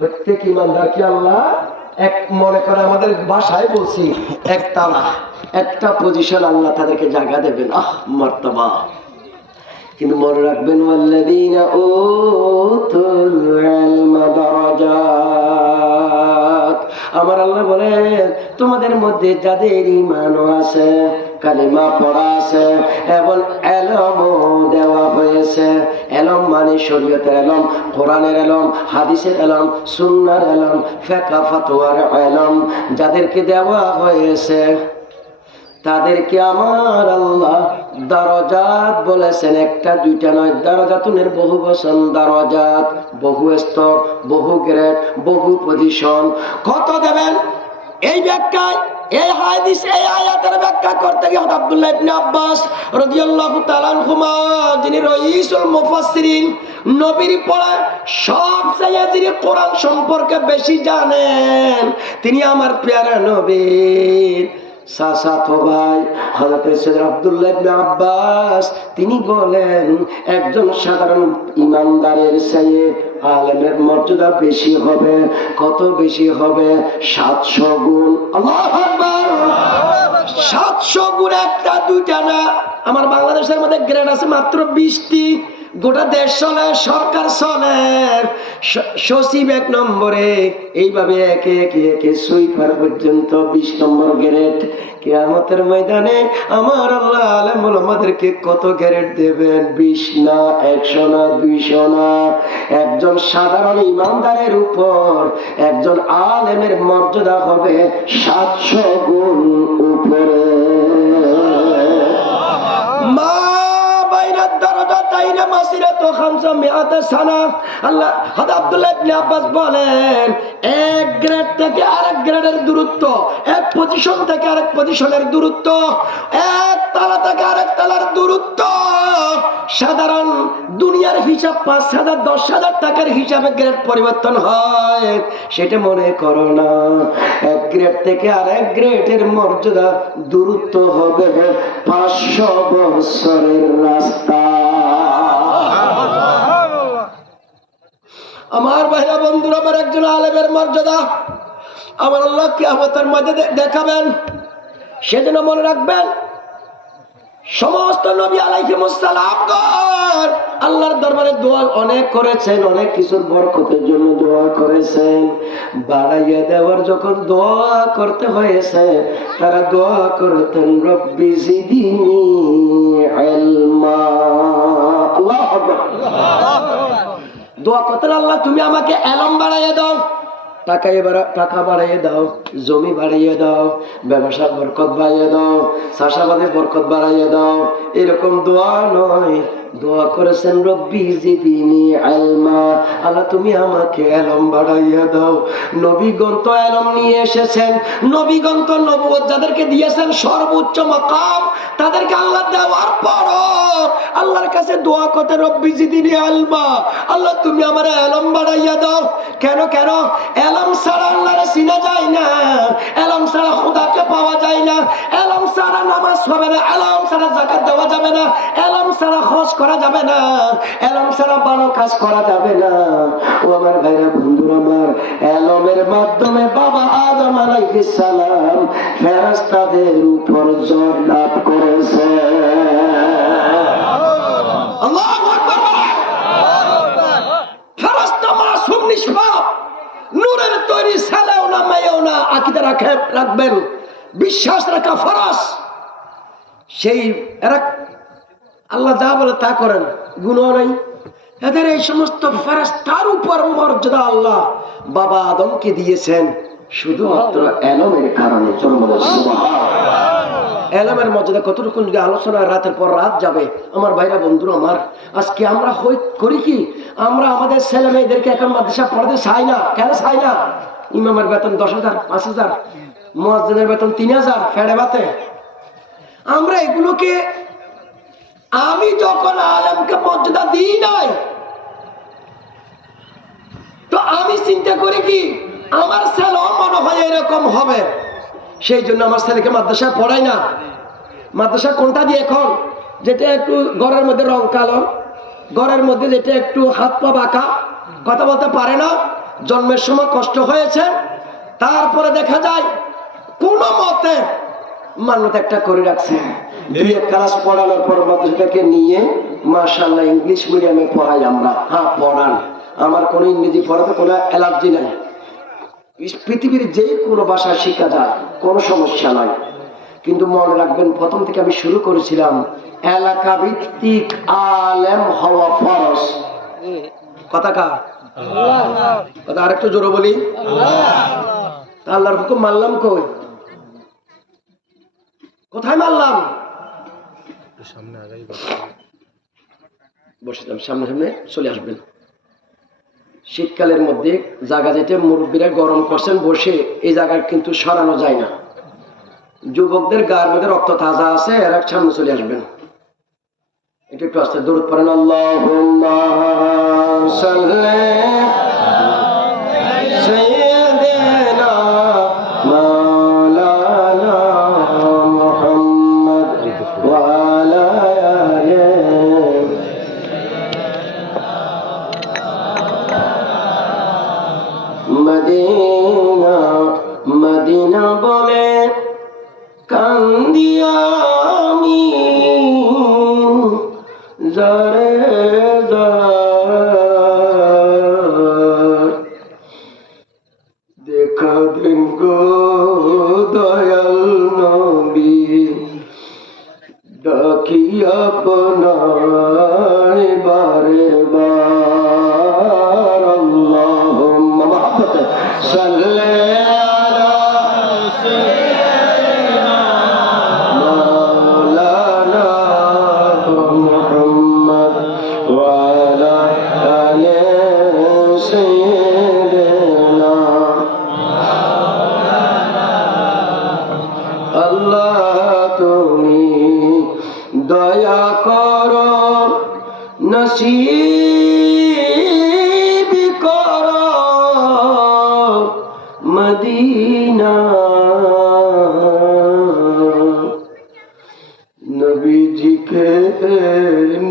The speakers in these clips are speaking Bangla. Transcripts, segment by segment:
প্রত্যেক ইমানদারকে আল্লাহ এক মনে করে আমাদের ভাষায় বলছি একটা পজিশন আল্লাহ তাদেরকে জায়গা দেবেন। মারতাবা। কিন্তু মনে রাখবেন ওয়াল্লাযীনা উতুল ইলমা দারাজাত। আমার আল্লাহ বলেন তোমাদের মধ্যে যাদের ঈমানও আছে, কালিমা পড়া আছে এবং ইলমও দেওয়া হয়েছে। ইলম মানে শরীয়তের ইলম, কোরআনের ইলম, হাদিসের ইলম, সুন্নাহর ইলম, ফিকহ ফাতোয়ার ইলম যাদেরকে দেওয়া হয়েছে তাদেরকে আমার আল্লাহ দারাজাত বলেছেন। একটা দুইটা নয়, দারাজাতুনের বহু বচন, দারাজাত বহু স্তর, বহু গ্রেড, বহু পজিশন। কত দেবেন? এই ব্যাখ্যায় এই হাদিস এই আয়াতের ব্যাখ্যা করতে গিয়ে আব্দুল্লাহ ইবনে আব্বাস রাদিয়াল্লাহু তাআলা আনহুমা, যিনি রাইসুল মুফাসসিরিন, নবীর পরে সবচেয়ে যিনি কোরআন সম্পর্কে বেশি জানেন, তিনি আমার প্যারা নবীর চাচাতো ভাই হযরত সৈয়দ আব্দুল্লাহ ইবনে আব্বাস, তিনি বলেন একজন সাধারণ ইমানদারের চেয়ে আলেমের মর্যাদা বেশি হবে। কত বেশি হবে? 700 গুণ। আল্লাহু আকবার। 700 গুণ, একটা দুইটা না। আমার বাংলাদেশের মধ্যে গ্রেড আছে মাত্র 20টি। গোটা দেশ চলে, সরকার চলে, সচিব 1 নম্বরে, এইভাবে একে একে একে সুইপার পর্যন্ত 20 নম্বর গ্রেড। কিয়ামতের ময়দানে আমার আল্লাহ আলেম ওলামাদেরকে কত গ্রেড দেবেন? 20 না, 100 না, 200 না। একজন সাধারণ ইমানদারের উপর একজন আলেমের মর্যাদা হবে 700 গুণ উপরে। মা বাইনাদ দারাজাতাইনি মাসিরাতু 500 সানা। আল্লাহ হযরত আব্দুল্লাহ ইবনে আব্বাস বলেন এক গ্রেড থেকে আরেক গ্রেডের দূরত্ব, এক পজিশন থেকে আরেক পজিশনের দূরত্ব, এক তালা থেকে আরেক তালার দূরত্ব সাধারণ দুনিয়ার হিসাব 5,000 10,000 টাকার হিসাবে গ্রেড পরিবর্তন হয়। সেটা মনে করো না। এক গ্রেড থেকে আরেক গ্রেডের মর্যাদা দূরত্ব হবে 500 বছরের রাস্তা। আমার ভাইরা বন্ধুরা, আমার একজন আলেমের মর্যাদা আমার আল্লাহ কিয়ামতের মধ্যে দেখাবেন। সেজন্য মনে রাখবেন সমস্ত নবী আলাইহিমুস সালাম আল্লাহর দরবারে দোয়া অনেক করেছেন, অনেক কিছুর বরকতের জন্য দোয়া করেছেন। বাড়াইয়া দেওয়ার যখন দোয়া করতে হয়েছে, তারা দোয়া করতেন রব্বি জিদনি ইলমা। আল্লাহু আকবার। দোয়া করতেন আল্লাহ তুমি আমাকে ইলম বাড়াইয়া দাও, টাকা বাড়াইয়ে দাও, জমি বাড়াইয়ে দাও, ব্যবসার বরকত বাড়িয়ে দাও, চাষাবাদে বরকত বাড়াইয়ে দাও। এরকম দোয়া নয়, দোয়া করেছেন রব্বি জিদনি ইলমা। আল্লাহ তুমি আমাকে ইলম বাড়াইয়া দাও। নবীগণ তো ইলম নিয়ে এসেছেন, নবীগণ তো নবুয়ত যাদেরকে দিয়েছেন সর্বোচ্চ মাকাম, তাদেরকে আল্লাহ দেওয়ার পরও আল্লাহর কাছে দোয়া করতে রব্বি জিদনি ইলমা, আল্লাহ তুমি আমার ইলম বাড়াইয়া দাও। কেন? ইলম ছাড়া আল্লাহরে চিনা যায় না, ইলম ছাড়া খোদাকে পাওয়া যায় না, ইলম ছাড়া নামাজ হবে না, ইলম ছাড়া যাকাত দেওয়া যাবে না, ইলম ছাড়া হজ করা যাবে না, ইলম ছাড়া ভালো কাজ করা যাবে না। ও আমার ভাইরা বন্ধুরা আমার, ইলমের মাধ্যমে বাবা আদম আলাইহিস সালাম ফেরেশতাদের উপর জয় লাভ করেছে। আল্লাহু আকবার। ফেরেশতা মাসুম নিষ্পাপ, নূরের তৈরি, ছেলেও না মেয়েও না। আকীদা রাখবেন, বিশ্বাস রাখা ফরজ। সেই এরা আল্লাহ যা বলে তা করেন, গুনাহ নাই এদের। এই সমস্ত ফেরেশতার উপর মর্যাদা আল্লাহ বাবা আদমকে দিয়েছেন শুধুমাত্র ইলমের কারণে। ইলমের মর্যাদা কতটুকু যদি আলোচনা রাতের পর রাত যাবে। আমার ভাইরা বন্ধুরা আমার, আজকে আমরা করি কি, আমরা আমাদের ছেলে মেয়েদেরকে এখন মাদ্রাসা পড়াতে চাই না। কেন চাই না? ইমামের বেতন 10,000 5,000, মুয়াজ্জিনের বেতন 3,000 ফেড়ে বাতে। আমরা এগুলোকে, আমি যখন আলেমকে মর্যাদা দিই নাই, তো আমি চিন্তা করি কি আমার ছেলেও মনে হয় এরকম হবে। সেই জন্য আমার ছেলেকে মাদ্রাসায় পড়াই না। মাদ্রাসা কোনটা দিয়ে এখন? যেটা একটু ঘরের মধ্যে রং কালো, ঘরের মধ্যে যেটা একটু হাত পা বাঁকা, কথা বলতে পারে না, জন্মের সময় কষ্ট হয়েছে, তারপরে দেখা যায় কোন মতে মান্যত একটা করে রাখছে। 2 ক্লাস পড়ানোর পর মাদ্রাসাটাকে নিয়ে মাশাআল্লাহ ইংলিশ মিডিয়ামে পড়াই আমরা। হ্যাঁ পড়ান, আমার কোনো ইংরেজি পড়াতে কোনো অ্যালার্জি নাই। পৃথিবীর যে কোনো ভাষা শেখা যায়, কোনো সমস্যা নাই। কিন্তু মনে রাখবেন, প্রথম থেকে আমি শুরু করেছিলাম এলাকা ভিত্তিক আলেম হওয়া ফরজ। কথা কা কথা আরেকটু জোরে বলি, আল্লাহর হুকুম মানলাম কই? কোথায় মানলাম? বসে সামনে সামনে চলে আসবেন। শীতকালের মধ্যে জায়গা যেটা মুরব্বীরা গরম করছেন বসে, এই জায়গায় কিন্তু সরানো যায় না। যুবকদের গায়ের মধ্যে রক্ত তাজা আছে, এরা সামনে চলে আসবেন। এটা একটু আস্তে দরুদ পড়েন। আল্লাহুম্মা সাল্লি সাইয়্যিদিনা মাওলানা মুহাম্মদ ওয়া আলা আলিহি। মদিনা মদিনা বলে কান্দিয়া আমি যারে দেখা দিন গো দয়াল নবী, ডাকি আপনায় বারে বার। আল্লাহুম্মা মুহাম্মদ সাল্লি আলা সাইয়্যিদিনা মাওলানা মুহাম্মদ ওয়া আলা আলি সাইয়্যিদিনা। আল্লাহ তুমি দয়া করো, নসিব করো মদিনা। নবীজিকে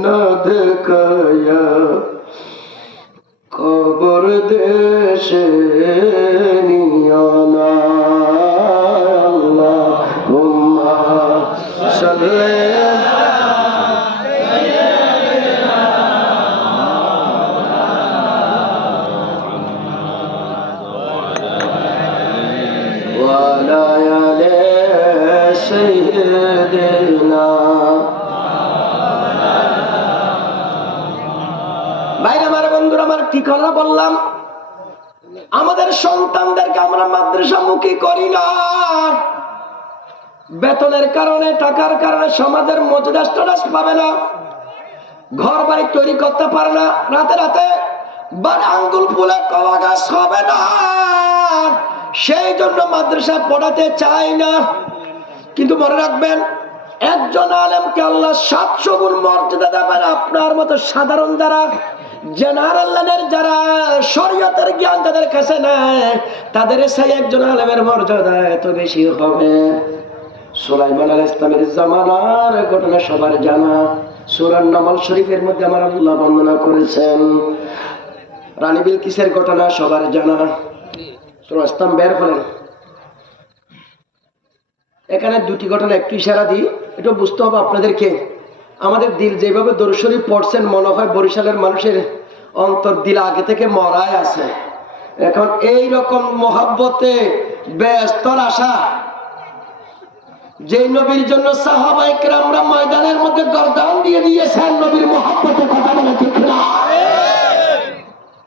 না দেখায়া কবর দেশে নিও না। আল্লাহুম্মা সাল্লি ওয়া আলা আলি সাইয়্যিদিনা। ভাইরা আমার, বন্ধুরা আমার, কি কথা বললাম? আমাদের সন্তানদেরকে আমরা মাদ্রাসামুখী করি না। বেতনের কারণে, টাকার কারণে সমাজের মর্যাদা স্ট্যাটাস পাবে না, ঘর বাড়ি তৈরি করতে পারে না, রাতে রাতে বাড়ি আঙ্গুল ফুলে কলা গাছ হবে না। সেই জন্য মাদ্রাসা পড়াতে চাই না। কিন্তু মনে রাখবেন, একজন আলেমকে আল্লাহ 700 গুণ মর্যাদা দেবেন। আপনার মতো সাধারণ যারা জেনারেল লাইনের, যারা শরীয়তের জ্ঞান তাদের কাছে নেয়, তাদের সেই একজন আলেমের মর্যাদা এত বেশি হবে। সুলাইমান আলাইহিস সালামের জামানার ঘটনা সবার জানা। সূরা নামল শরীফের মধ্যে আমার আল্লাহ বর্ণনা করেছেন। রানী বিলকিসের ঘটনা সবার জানা। সূরা ইসলাম বের হলেন। এখানে 2টি ঘটনা একটু ইশারা দিই, এটা বুঝতে হবে আপনাদেরকে। আমাদের দিল যেভাবে দরুদ শরীফ পড়ছেন, মনে হয় বরিশালের মানুষের অন্তর দিল আগে থেকে মরায় আছে। এখন এই রকম মহব্বতে ব্যস্তর আশা, যে নবীর জন্য সাহাবায়ে কেরামরা ময়দানের মধ্যে গর্দান দিয়ে দিয়েছেন, নবীর মহব্বতের কথা বলে ঠিক না?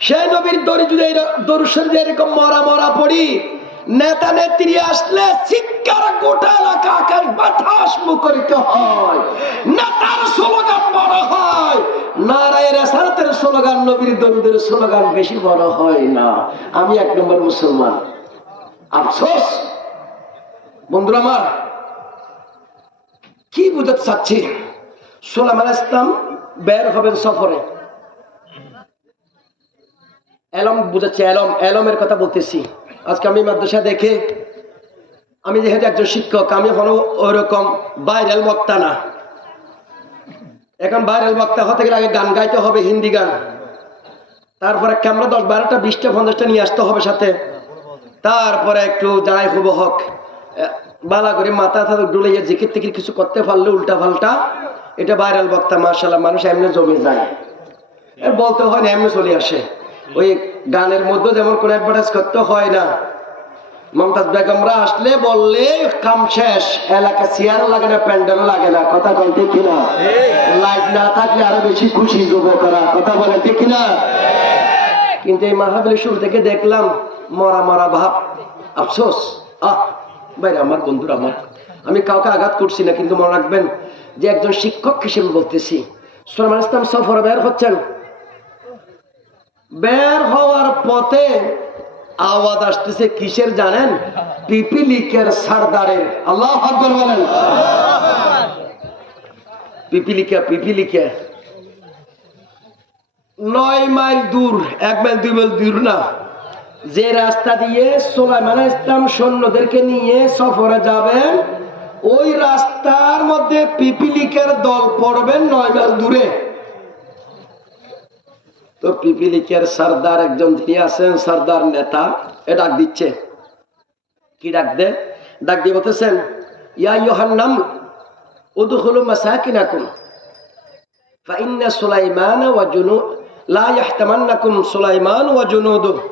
সেই নবীর দরুদ শরীফ এরকম মরা মরা পড়ি, নেতা নেত্রী আসলে চিৎকার গোটা এলাকা আকাশ বাতাস মুখরিত হয়, নেতার স্লোগান বড় হয়, নারায়ে রিসালাতের স্লোগান, নবীর দরুদের স্লোগান বেশি বড় হয় না। আমি 1 নম্বর মুসলমান। আফসোস বন্ধুরা আমার, কি বুঝাতে চাচ্ছি? সুলাইমান আলাইহিস সালাম বের হবেন সফরে। এলম বুঝাচ্ছে, এলমের কথা বলতেছি। আজকে আমি মাদ্রাসা দেখে, আমি যেহেতু একজন শিক্ষক, আমি হলো ওইরকম ভাইরাল বক্তা না। এখন ভাইরাল বক্তা হতে গেলে আগে গান গাইতে হবে, হিন্দি গান। তারপরে ক্যামেরা 10, 12টা, 20টা, 50টা নিয়ে আসতে হবে সাথে। তারপরে একটু যাই হবো হক বালা করে মাথা ডুলাইয়া জিকির টিকির কিছু করতে পারলে উল্টা পাল্টা, এটা ভাইরাল বক্তা মাশাআল্লাহ, মানুষ এমনি জমে যায়। এর বলতে হয় না, এমনি চলে আসে। ওই গানের মধ্যে যেমন কোনো অ্যাডভার্টাইজ করতে হয় না, মমতাজ বেগমরা আসলে বললে কাম শেষ, এলাকা চেয়ারও লাগে না, প্যান্ডেলও লাগে না। কথা বলে ঠিক কিনা? লাইট না থাকলে আরো বেশি খুশি যুবকরা। কথা বলে ঠিক কিনা? কিন্তু এই মাহফিলের শুরু থেকে দেখলাম মরা মরা ভাব, আফসোস। ভাই আমার বন্ধুরা, আমি কাউকে আঘাত করছি না, কিন্তু মনে রাখবেন যে একজন শিক্ষক হিসেবে বলতেছি, সুলাইমান ইসলাম সফরে বের হচ্ছেন, বের হওয়ার পথে আওয়াজ আসতেছে কিসের জানেন? পিপিলিকের সরদারের। আল্লাহু আকবার বলেন। পিপিলিকা 9 মাইল দূর, 1 মাইল 2 মাইল দূর না, যে রাস্তা দিয়ে সুলাইমান ইসলাম সৈন্যদেরকে নিয়ে সফরে যাবেন, ওই রাস্তার মধ্যে পিপিলিকের দল পড়বেন 9 মাইল দূরে। তো পিপিলিকের সর্দার একজন তিনি আছেন, সর্দার নেতা, এ ডাক দিচ্ছে। কি ডাক দে? ডাক দিয়ে বলতেছেন, ইয়া আইয়ুহান নামল উদখুলু মাসাকিনাকুম ফাইন্না সুলাইমানা ওয়া জুনুদ লা ইয়াহতামান্নাকুম সুলাইমান ওয়া জুনুদুহু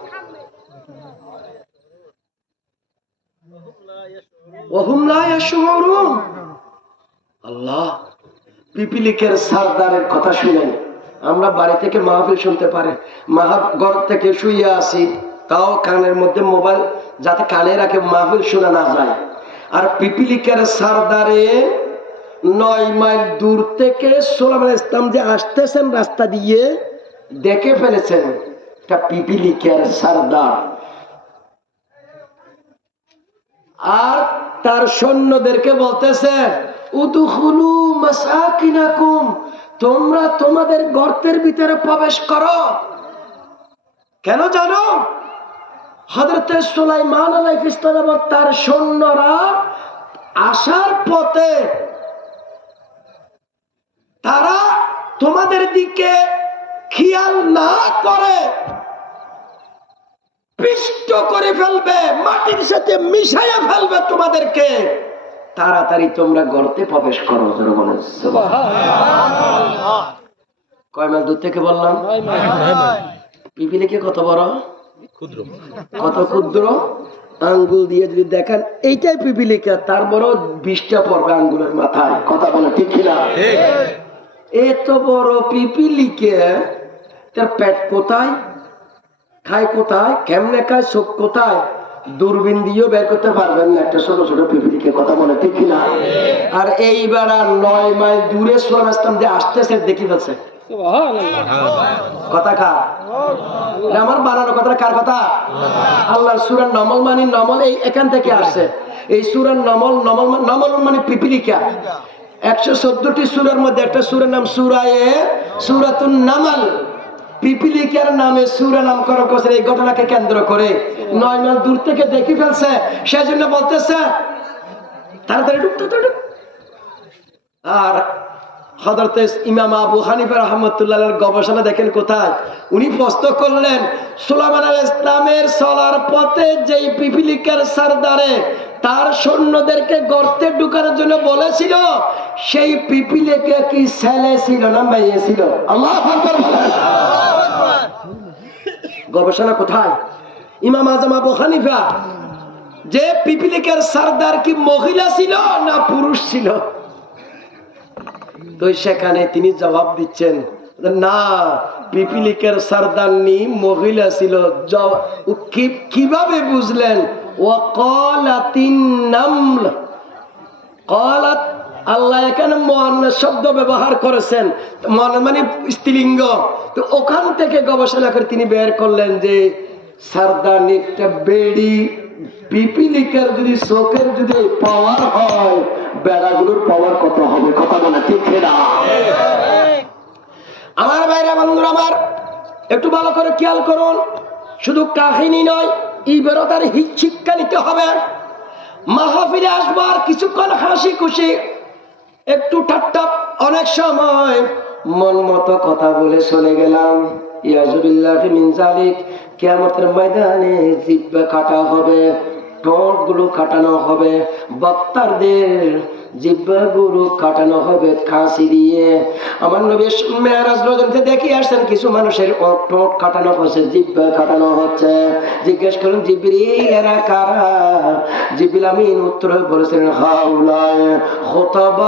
ওয়া হুম লা ইয়াশউরুন। আল্লাহ, পিপিলিকের সর্দারের কথা শুনেন। আমরা বাড়ি থেকে মাহফিল শুনতে পারে, ঘর থেকে শুয়ে আসি, তাও কানের মধ্যে মোবাইল যাতে কানে রাখে, মাহফিল শোনা না যায়। আর পিপিলিকের সর্দারে 9 মাইল দূর থেকে সুলাইমান ইসলাম যে আসতেছেন রাস্তা দিয়ে দেখে ফেলেছেন এটা পিপিলিকের সর্দার। আর তার সৈন্যদেরকে বলতেছে, উদখুলু মাসাকিনাকুম, তোমরা তোমাদের গর্তের ভিতরে প্রবেশ করো। কেন জানো? হযরত সুলাইমান আলাইহিস সালাম তার সৈন্যরা আসার পথে তারা তোমাদের দিকে খেয়াল না করে পিষ্ট করে ফেলবে, মাটির সাথে মিশাইয়া ফেলবে তোমাদেরকে। তাড়াতাড়ি তোমরা গর্তে প্রবেশ করো। সুবহানাল্লাহ। কয় মাইল দূর থেকে বললাম? পিপিলিকে কত বড়? ক্ষুদ্র। কত ক্ষুদ্র? আঙ্গুল দিয়ে যদি দেখেন এইটাই পিপিলিকা, তার বড় 20টা পড়বে আঙ্গুলের মাথায়। কথা বলে ঠিক কিনা? এত বড় পিপিলিকে, তার পেট কোথায়, খায় কোথায়, কেমনে খায়, চোখ কোথায়, দূরবীন দিয়েও বের করতে পারবেন না একটা ছোট ছোট পিপিলিকে। কথা বলে ঠিক কিনা? আর এইবার 9 মাইল দূরে সুলাইমান ইসলাম যে আসতেছে দেখি ফেলছে। কথা কার? আমার বানানো কথাটা কার কথা? আল্লাহর সূরা নমল মানে নমল এই এখান থেকে আসছে। এই সূরা নমল, নমল মানে পিপিলিকা। 114টি সূরার মধ্যে একটা সূরার নাম সূরাতুন নামল। পিপিলিকার নামে সূরা নামকরণ করেছে এই ঘটনাকে কেন্দ্র করে। 9 মাইল দূর থেকে দেখি ফেলছে, সেজন্য বলতেছে তাড়াতাড়ি ঢুকতে। আর হযরত ইমাম আবু হানিফা রাহমাতুল্লাহর গবেষণা দেখেন কোথায়। উনি প্রশ্ন করলেন, সুলাইমান আলাইহিস সালামের চলার পথে যেই পিপিলিকার সর্দারে তার সৈন্যদেরকে গর্তে ঢুকানোর জন্য বলেছিল, সেই পিপিলিকা কি ছেলে ছিল না মেয়ে ছিল? আল্লাহু আকবার বলেন। গবেষণা কোথায়? ইমাম আজম আবু হানিফা যে পিপিলিকার সর্দার কি মহিলা ছিল না পুরুষ ছিল? তো সেখানে তিনি জবাব দিচ্ছেন, না, পিপিলিকের সর্দারনি মহিলা ছিল। কিভাবে বুঝলেন? ওয়াকালাতিন নামল, ক্বালাত, আল্লাহ এখানে মুআন্নাস শব্দ ব্যবহার করেছেন, মুআন্নাস মানে স্ত্রীলিঙ্গ। তো ওখান থেকে গবেষণা করে তিনি বের করলেন যে সর্দারনি একটা বেড়ি। পিপিলিকার যদি চোখের যদি পাওয়ার হয়, বেড়াগুলোর পাওয়ার কত হবে? কথা বলে ঠিক না? আমার ভাইরা, বন্ধুরা আমার, একটু ভালো করে খেয়াল করুন। শুধু কাহিনী নয়, ইবারতার শিক্ষা নিতে হবে। মাহফিলে আসবার কিছুক্ষণ হাসি খুশি, একটু ঠাট্টা, অনেক সময় মন মতো কথা বলে চলে গেলাম। ইয়াজুবিল্লাহি মিন যালিক, কিয়ামতের ময়দানে জিহ্বা কাটা হবে, ঠোঁটগুলো কাটানো হবে, বক্তাদের জিহ্বাগুলো কাটানো হবে কাঁচি দিয়ে। আমার নবী মেরাজ রজনীতে দেখে আসছেন কিছু মানুষের ঠোঁট কাটানো হচ্ছে, জিহ্বা কাটানো হচ্ছে। জিজ্ঞেস করুন জিবরিল এরা কারা? জিবরিল আমিন উত্তরে বলেছিলেন হাউলায়ে খুতাবাউল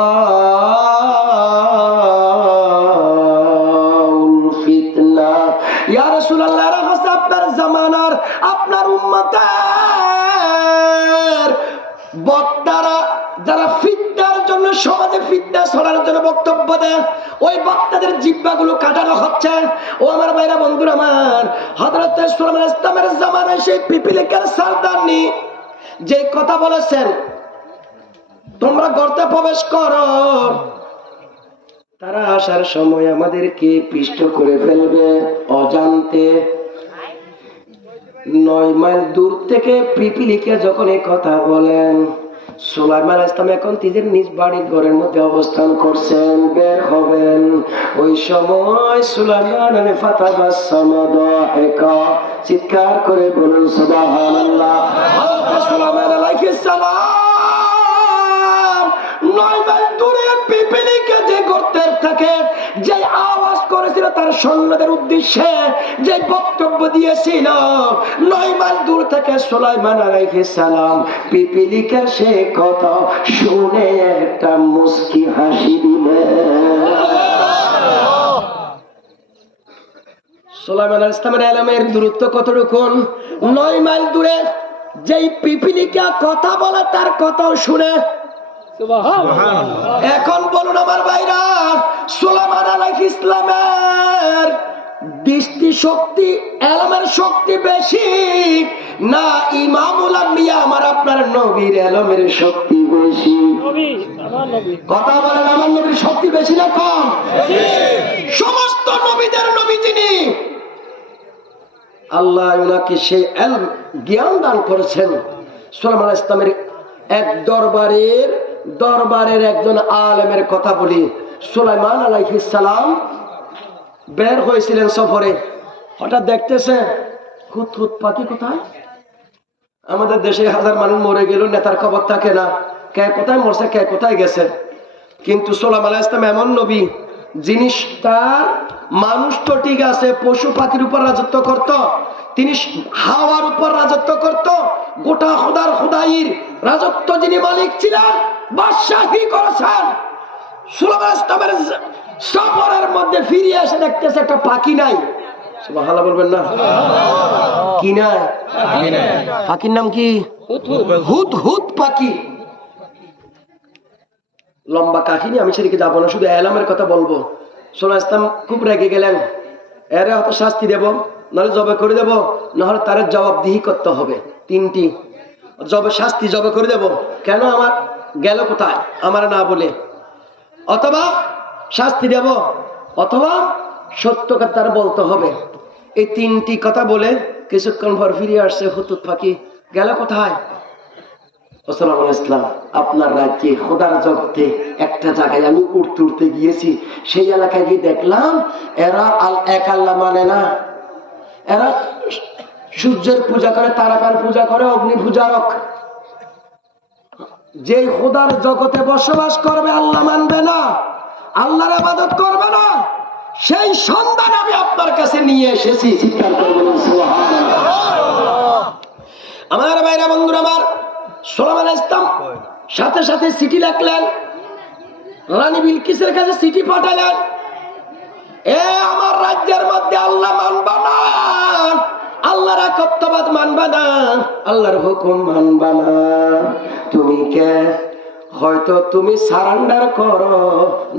ফিতনা। ইয়া রাসূলুল্লাহ, এরা হচ্ছে আপনার জামানার, আপনার উম্মতের বক্তারা, যারা ফিতনার জন্য, সমাজে ফিতনা ছড়ানোর জন্য বক্তব্য দেয়। ওই বক্তাদের জিহ্বাগুলো কাটানো হচ্ছে। ও আমার ভাইরা, বন্ধুরা আমার, হযরত সুলাইমান ইসলামের জামানায় সেই পিপিলিকার সরদারনি যে কথা বলেছেন, তোমরা গর্তে প্রবেশ করো, তারা আসার সময় আমাদেরকে পিষ্ট করে ফেলবে অজান্তে। 9 মাইল দূর থেকে পিপিলিকা যখন এই কথা বলেন, সুলাইমান ইসলাম এখন নিজের নিজ বাড়ির ঘরের মধ্যে অবস্থান করছেন, বের হবেন। ওই সময় সুলাইমান ফাতাবাসসামা দাহিকা, চিৎকার করে বলুন সুবহানাল্লাহ। হযরত সুলাইমান আলাইহিস সালাম 9 মাইল দূরের পিপিলিকা যে গর্তের থেকে যে আওয়াজ করেছিল তার সৈন্যদের উদ্দেশ্যে, যে বক্তব্য দিয়েছিল, 9 মাইল দূর থেকে সুলাইমান আলাইহিস সালাম পিপিলিকার সে কথা শুনে একটা মুস্কি হাসি দিলেন। সুলাইমান আলাইহিস সালামের ইলমের দূরত্ব কতটুকু? 9 মাইল দূরে যেই পিপিলিকা কথা বলে তার কথাও শুনে। এখন বলুন আমার ভাইরা, সুলাইমান আলাইহিস সালামের দৃষ্টি শক্তি, ইলমের শক্তি বেশি না ইমামুল আম্বিয়া আমার আপনার নবীর ইলমের শক্তি বেশি? কথা বলেন, আমার নবীর শক্তি বেশি না কম? সমস্ত নবীদের নবী তিনি। আল্লাহ ওনাকে সেই ইলম জ্ঞান দান করেছেন। সুলাইমান আলাইহিস সালামের এক দরবারের একজন আলেমের কথা বলি। সুলাইমান আলাইহিস সালাম বের হয়েছিলেন সফরে, হঠাৎ দেখতেছে হুদহুদ পাখি কোথায়? আমাদের দেশে হাজার মানুষ মরে গেল, নেতার খবর থাকে না, কে কোথায় মরছে, কে কোথায় গেছে। কিন্তু সুলাইমান আলাইহিস সালাম এমন নবী, জিনিস তার, মানুষ তো ঠিক আছে, পশু পাখির উপর রাজত্ব করত, তিনি হাওয়ার উপর রাজত্ব করত, গোটা খুদাইর রাজত্ব যিনি মালিক ছিলেন, বাদশাহী করেছেন। সুলাইমান আলাইহিস সালামের সফরের মধ্যে ফিরে এসে দেখতেছে একটা পাখি নাই। সুবহানাল্লাহ বলবেন না? কি নাই? পাখির নাম কি? হুদহুদ পাখি। লম্বা কাহিনী, আমি সেদিকে যাবো না, শুধু ইলমের কথা বলবো। সুলাইমান ইসলাম খুব রেগে গেলেন, এর হয়তো শাস্তি দেব, নাহলে জবে করে দেব, নাহলে তার জবাবদিহি করতে হবে। 3টি শাস্তি, জবে করে দেব, কেন আমার গেল কোথায় আমার না বলে, অথবা শাস্তি দেব, অথবা সত্য কথা তার বলতে হবে। এই 3টি কথা বলে কিছুক্ষণ পর ফিরে আসছে হুদহুদ পাখি। গেল কোথায়? আসসালামু আলাইকুম। আপনার রাজ্যে খোদার জগতে একটা জায়গায় আমি উঠতে গিয়েছি, সেই এলাকায় গিয়ে দেখলাম এরা এক আল্লাহ মানে না, এরা সূর্যের পূজা করে, তারাকার পূজা করে, অগ্নি পূজারক। যে খোদার জগতে বসবাস করবে, আল্লাহ মানবে না, আল্লাহর ইবাদত করবে না, সেই সন্ধান আমি আপনার কাছে নিয়ে এসেছি। আমার ভাইরা, বন্ধুরা আমার, সুলাইমান আলাইহিস সালাম সাথে সাথে চিঠি লিখলেন, রানী বিলকিসের কাছে চিঠি পাঠালেন, এ আমার রাজ্যের মধ্যে আল্লাহ মানবা না, আল্লাহর একত্ববাদ মানবা না, আল্লাহর হুকুম মানবা না, তুমি কে হয়তো তুমি সারেন্ডার করো,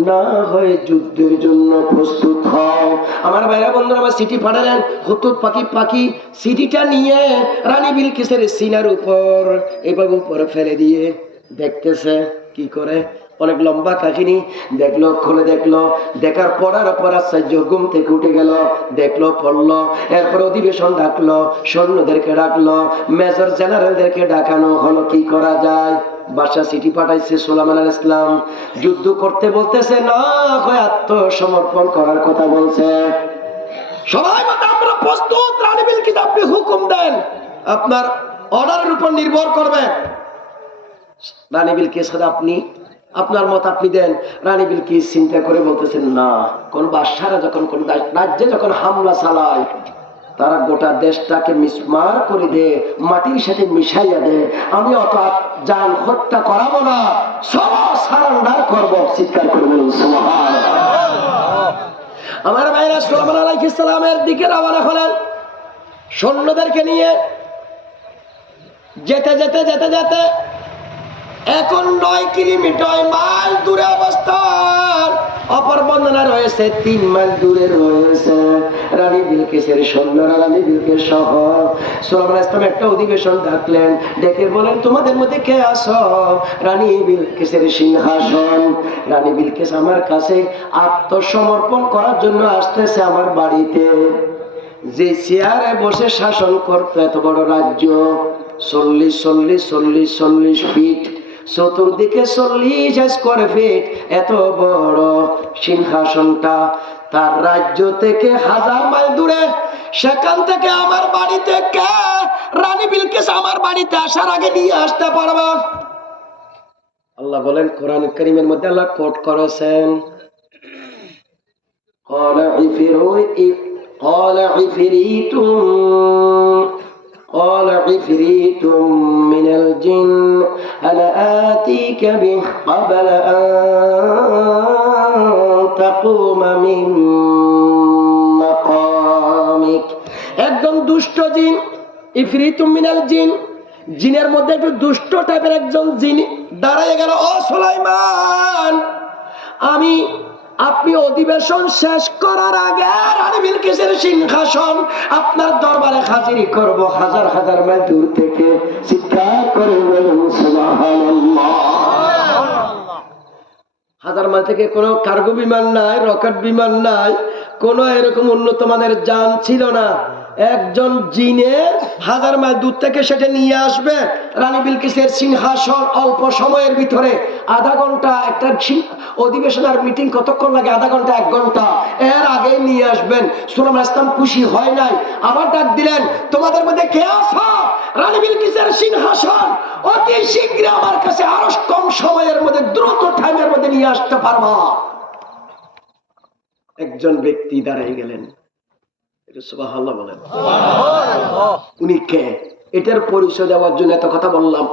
না হয় যুদ্ধের জন্য প্রস্তুত হও। আমার ভাইরা বন্ধুরা আমার চিঠি পাঠালেন। হুদহুদ পাখি চিঠিটা নিয়ে রানী বিলকিসের সিনার উপর এভাবে উপরে ফেলে দিয়ে দেখতেছে কি করে। অনেক লম্বা কাহিনী। দেখলো, খুলে দেখলো, দেখার পড়ার পর আশ্চর্য, ঘুম থেকে উঠে গেল, দেখলো, পড়লো, এরপর অধিবেশন ডাকলো, সৈন্যদেরকে ডাকলো, মেজর জেনারেলদেরকে ডাকানো হলো, কি করা যায়। বাদশা চিঠি পাঠাইছে, সুলাইমান আলাইহিস সালাম যুদ্ধ করতে বলতেছে না, হয় আত্মসমর্পণ করার কথা বলছে। সবাই মতো আমরা প্রস্তুত। রানী বিলকিস আপনি হুকুম দেন, আপনার অর্ডারের উপর নির্ভর করবে। রানী বিলকিস আপনি আপনার মত আপনি দেন। রানী বিলকিস চিন্তা করে বলতেছেন, না, কোন বাদশাহরা যখন কোন রাজ্যে যখন হামলা চালায় তারা গোটা দেশটাকে মিসমার করে দে, মাটির সাথে মিশাইয়া দে। আমি অত জান হত্যা করাবো না, সব সারেন্ডার করবো। চিৎকার করে বলুন সুবহানাল্লাহ। আমার ভাইরা সুলাইমান আলাইহিস সালামের দিকে রওনা হলেন সৈন্যদেরকে নিয়ে। যেতে যেতে যেতে যেতে এখন 9 কিলোমিটার মাইল দূরে অবস্থান। অপর বর্ণনা রয়েছে 3 মাইল দূরে রয়েছে রানী বিলকিসের সৈন্যরা। রানী বিলকিস সহ সুলাইমান ইসলাম একটা অধিবেশন ডাকলেন, ডেকে বলেন, তোমাদের মধ্যে কে আসো? রানী বিলকিসের সিংহাসন। রানী বিলকিস আমার কাছে আত্মসমর্পণ করার জন্য আসতেছে আমার বাড়িতে। যে চেয়ারে বসে শাসন করতো এত বড় রাজ্য, 40 ফিট, চতুর্দিকে 40 স্কয়ার ফিট এত বড় সিংহাসনটা তার রাজ্য থেকে 1000 মাইল দূরে। সেখান থেকে আমার বাড়িতে কে রানী বিলকিস আমার বাড়িতে আসার আগে নিয়ে আসতে পারবে? আল্লাহ বলেন কোরআন কারীমের মধ্যে আল্লাহ কোট করেছেন, قال عفريت من الجن أنا آتيك به قبل أن تقوم من مقامك। একজন দুষ্ট জিন, ইফরিতুম মিনাল জিন, জিনের মধ্যে একটু দুষ্ট টাইপের একজন জিন দাঁড়ায় গেল, ও সুলাইমান, আপনি অধিবেশন শেষ করার আগে রানী বিলকিসের সিংহাসন আপনার দরবারে হাজির করব 1000 মাইল দূর থেকে। চিৎকার করে বলুন সুবহানাল্লাহ। 1000 মাইল থেকে কোনো কার্গো বিমান নাই, রকেট বিমান নাই, কোনো এরকম উন্নত মানের যান ছিল না। একজন জিনে 1000 মাইল দূর থেকে সেটা নিয়ে আসবে। রানী বিলকিসের সিংহাসন অল্প সময়ের ভিতরে, আধা ঘন্টা, একটা অধিবেশন আর মিটিং কতক্ষণ লাগে? আধা ঘন্টা 1 ঘন্টা, এর আগে নিয়ে আসবেন। সুলাইমান ইসলাম খুশি হয় নাই, আবার ডাক দিলেন, তোমাদের মধ্যে কে আছো? রানী বিলকিসের সিংহাসন অতি শীঘ্র আমার কাছে আরো কম সময়ের মধ্যে, দ্রুত টাইমের মধ্যে নিয়ে আসতে পারবা। একজন ব্যক্তি দাঁড়িয়ে গেলেন, সুবহানাল্লাহ বলেন। উনি কে? এটার পরিচয় দেওয়ার জন্য এত কথা বললাম।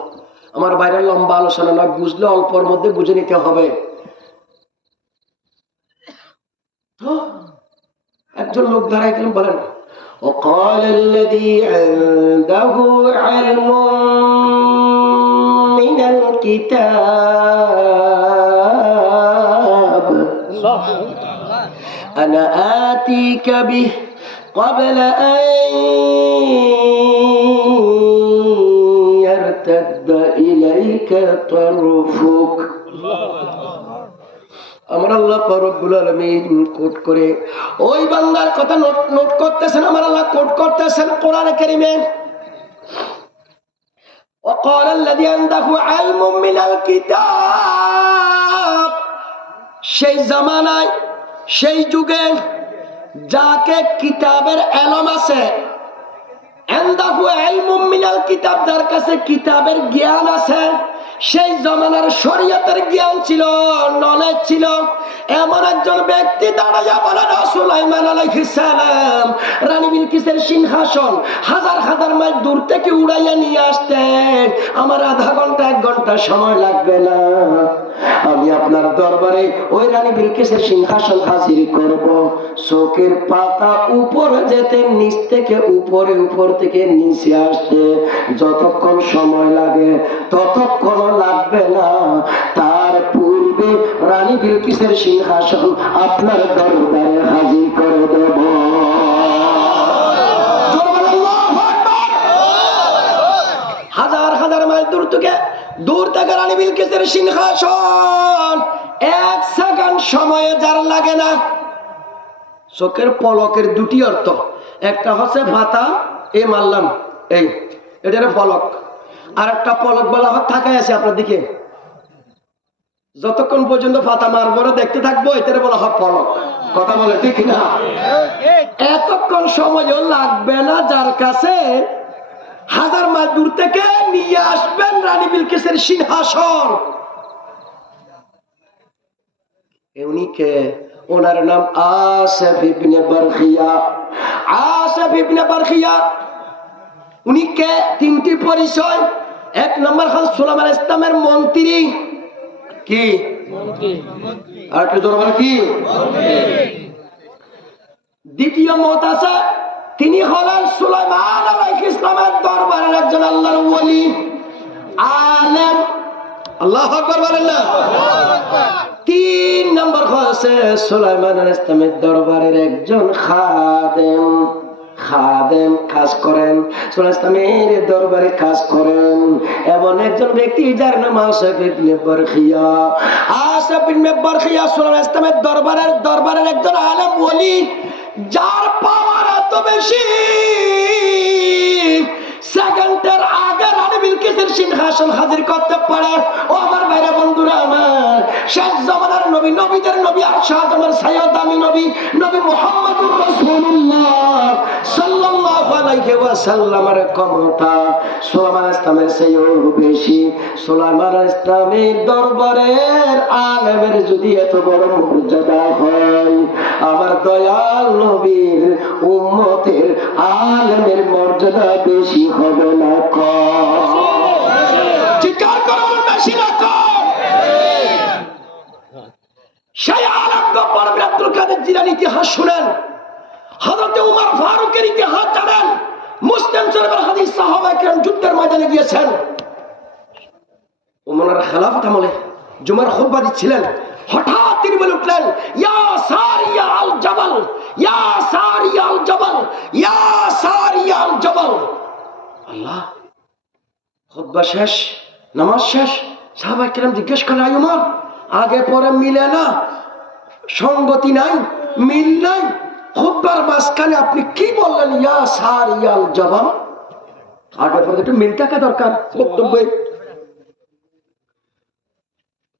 আমার বাইরে লম্বা আলোচনা নয়, বুঝলে অল্পর মধ্যে বুঝে নিতে হবে। একজন লোক দাঁড়ায় গেলেন, বলেন, وقال الذي عنده علم من الكتاب أنا آتيك به قبل أن يرتد إليك طرفك। আমার আল্লাহ রব্বুল আলামিন কোট করে ওই বান্দার কথা নোট করতেছেন। আমার আল্লাহ কোট করতেছেন কোরআনে কারীমে, وقال الذي عنده علم من الكتاب। সেই জামানায়, সেই যুগে যাকে কিতাবের এলম আছে, আনদাহু ইলমুম মিনাল কিতাব, যার কাছে কিতাবের জ্ঞান আছে, সেই জমানার শরীয়তের জ্ঞান ছিল, নলেজ ছিল, এমন একজন ব্যক্তি দাঁড়াইয়া বলেন, সুলাইমান আলাইহিস সালাম রানী বিলকিসের সিংহাসন 1000 মাইল দূর থেকে উড়াইয়া নিয়ে আসতে আমার আধা ঘন্টা 1 ঘন্টা সময় লাগবে না। আমি আপনার দরবারে ওই রানী বিলকিসের সিংহাসন হাজির করব। চোখের পাতা উপরে যেতে নিচ থেকে উপরে, উপর থেকে নিচে আসতে যতক্ষণ সময় লাগে ততক্ষণ লাগবে না। তার পূর্বে রানী বিলকিসের সিংহাসন আপনার দরবারে হাজির করে দেব। হাজার মাইল দূর থেকে রানী বিলকিসের সিংহাসন 1 সেকেন্ড সময়ে যার লাগে না। চোখের পলকের দুটি অর্থ, একটা হচ্ছে ভাতা, এ মারলাম, এই এটার পলক, আর একটা পলক বলা হয় তাকায় আছে আপনার দিকে, যতক্ষণ পর্যন্ত ফাতা মারবো না দেখতে থাকবো, এটারে বলা হয় পলক। কথা বলে ঠিক না? এতক্ষণ সময়ও লাগবে না, যার কাছে 1000 মাইল দূর থেকে নিয়ে আসবেন রানী বিলকিসের সিংহাসন। উনি কে? ওনার নাম আসিফ ইবনে বারখিয়া। আসিফ ইবনে বারখিয়া উনি কে? 3টি পরিচয়। 1 নম্বর হল সুলাইমান ইসলামের মন্ত্রী। কি আর একটু জোরে বলো, কি? 2য় মত আছে, তিনি হলেন সুলাইমান আলাইহিস ইসলামের দরবারের একজন আল্লাহর ওলি, আলেম। আল্লাহু আকবার বলেন না? 3 নম্বর হচ্ছে সুলাইমান আলাইহিস ইসলামের দরবারের একজন খাদেম। খাদেম কাজ করেন, সুলাইমান ইসলামের দরবারে কাজ করেন এমন একজন ব্যক্তি যার নাম আসিফ ইবনে বারখিয়া। আসিফ ইবনে বারখিয়া সুলাইমান ইসলামের দরবারের একজন আলেম ওলি, যার পাওয়ার এত বেশি, সেকেন্ডের আগে রানী বিলকিসের সিংহাসন হাজির করতে পারে। ও আমার ভাইরা বন্ধুরা আমার, শেষ জামানার নবী, নবীদের নবী, আরশাদ আমার সাইয়্যিদ দামি নবী, নবী মুহাম্মদুর রাসূলুল্লাহ সাল্লাল্লাহু আলাইহি ওয়াসাল্লামের ক্ষমতা সুলাইমান ইসলামের চেয়েও বেশি। সুলাইমান ইসলামের দরবারের আলেমের যদি এত বড় মর্যাদা হয়, আমার দয়াল নবীর উম্মতের আলেমের মর্যাদা বেশি হবে না? চিৎকার করো, বেশি না কম? সেই আলেম গব্বর বিন আব্দুল কাদের জিলানীর ইতিহাস শুনেন, হযরত উমর ফারুকের ইতিহাস জানেন। মুসলিম শরীফের হাদিস, সাহাবায়ে কেরাম যুদ্ধের ময়দানে গিয়েছেন। উমরের খেলাফত আমলে জুমার খুতবা দিচ্ছিলেন, হঠাৎ তিনি বলে উঠলেন, ইয়া সারিয়া আল জাবাল, ইয়া সারিয়া আল জাবাল, ইয়া সারিয়া আল জাবাল। আল্লাহ! খুতবা শেষ, নামাজ শেষ, সাহাবায়ে কেরাম জিজ্ঞেস করলেন, আয় উমর, আগে পরে মিলে না, সঙ্গতি নাই, মিল নাই, খুতবার মাঝখানে আপনি কি বললেন ইয়া সারিয়া আল জাবাল? আগে পরে একটু মিল থাকা দরকার বক্তব্যে।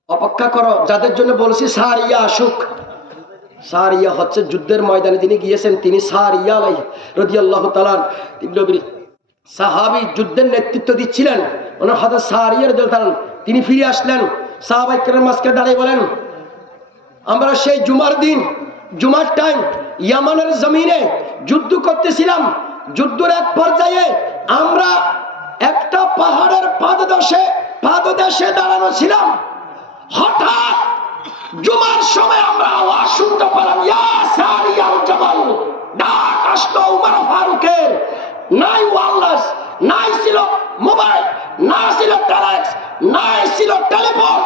অপেক্ষা করো, যাদের জন্য বলছি সারিয়া আসুক। সারিয়া হচ্ছে যুদ্ধের ময়দানে যিনি গিয়েছেন, তিনি সারিয়া রাদিয়াল্লাহু তাআলা নবীর সাহাবী, যুদ্ধের নেতৃত্ব দিচ্ছিলেন, ওনার হযরত সারিয়া রাদিয়াল্লাহু তাআলা। তিনি ফিরে আসলেন, সাহাবায়ে কেরাম মাঝখানে দাঁড়িয়ে বলেন, আমরা সেই জুমার দিন, জুমার টাইম ইয়ামানের জমিনে যুদ্ধ করতেছিলাম। যুদ্ধের এক পর্যায়ে আমরা একটা পাহাড়ের পাদদেশে দাঁড়ানো ছিলাম। হঠাৎ জুমার সময় আমরা আওয়াজ শুনতে পেলাম, ইয়া সারিয়া আল জাবাল। ডাক আসলো উমর ফারুকের। নাই ওয়্যারলেস, নাই ছিল মোবাইল, না ছিল টেলিক্স, নাই ছিল টেলিফোন।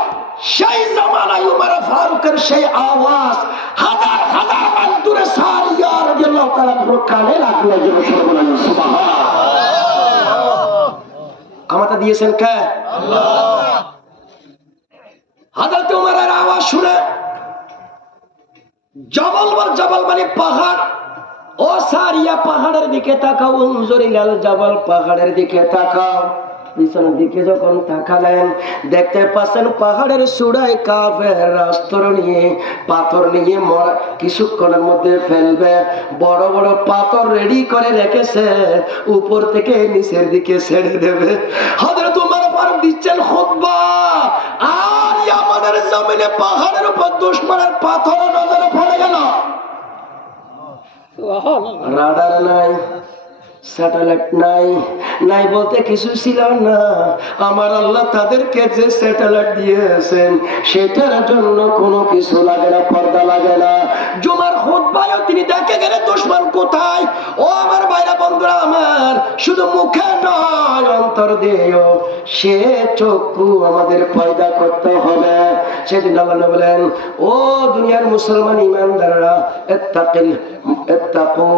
সেই জামানায় উমর ফারুকের সেই আওয়াজ হাজার হাজার মাইল দূরে সারিয়া রাদিয়াল্লাহু তাআলা কানে লাগলো। সুবহানাল্লাহ! ক্ষমতা দিয়েছেন কে? আল্লাহ। হযরত উমরের আওয়াজ শুনে জবল মানে পাহাড়, ও সারিয়া পাহাড়ের দিকে তাকাও, উনজুরিলাল জাবাল, পাহাড়ের দিকে তাকাও। পিছনের দিকে যখন তাকালেন, দেখতে পাচ্ছেন পাহাড়ের চূড়ায় কাফের অস্ত্র নিয়ে, পাথর নিয়ে কিছুক্ষণের মধ্যে ফেলবে। বড় বড় পাথর রেডি করে রেখেছে, উপর থেকে নিচের দিকে ছেড়ে দেবে। হযরত উমর ফারুক দিচ্ছেন খুতবা, আর ইয়ামানের জমিনে পাহাড়ের উপর দুশমনের পাথর নজরে পড়ে গেল। রাডার নাই, স্যাটেলাইট নাই, নাই বলতে কিছু ছিল না। আমার আল্লাহ তাদেরকে যে স্যাটেলাইট দিয়েছেন, সেটার জন্য কোনো কিছু লাগে না, পর্দা লাগে না। জুমার খুতবায়ও তিনি দেখে গেলে দুশমন কোথায়। ও আমার ভাইরা বন্ধুরা আমার, শুধু মুখে নয়, অন্তর দিয়েও সে চক্ষু আমাদের পয়দা করতে হবে। সেদিন আল্লাহ বলেন, ও দুনিয়ার মুসলমান ইমানদাররা, ইত্তাকু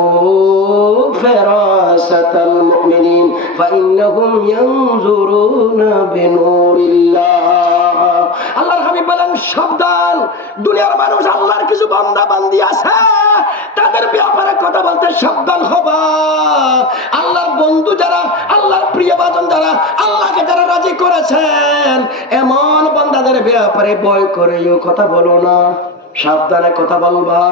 ফিরাসাতাল মুমিনিন ফাইন্নাহুম ইয়ানজুরুনা বিনুরিল্লাহ। আল্লাহর হাবিব বলেন, সাবধান, দুনিয়ার মানুষ আল্লাহর কিছু বান্দা বান্দি আছে, তাদের ব্যাপারে কথা বলতে সাবধান হবা। আল্লাহর বন্ধু যারা, আল্লাহর প্রিয় বাজন যারা, আল্লাহকে যারা রাজি চাঁদাবাজি করেছেন, এমন বান্দাদের ব্যাপারে ভয় করেও কথা বলো না, সাবধানে কথা বলবা,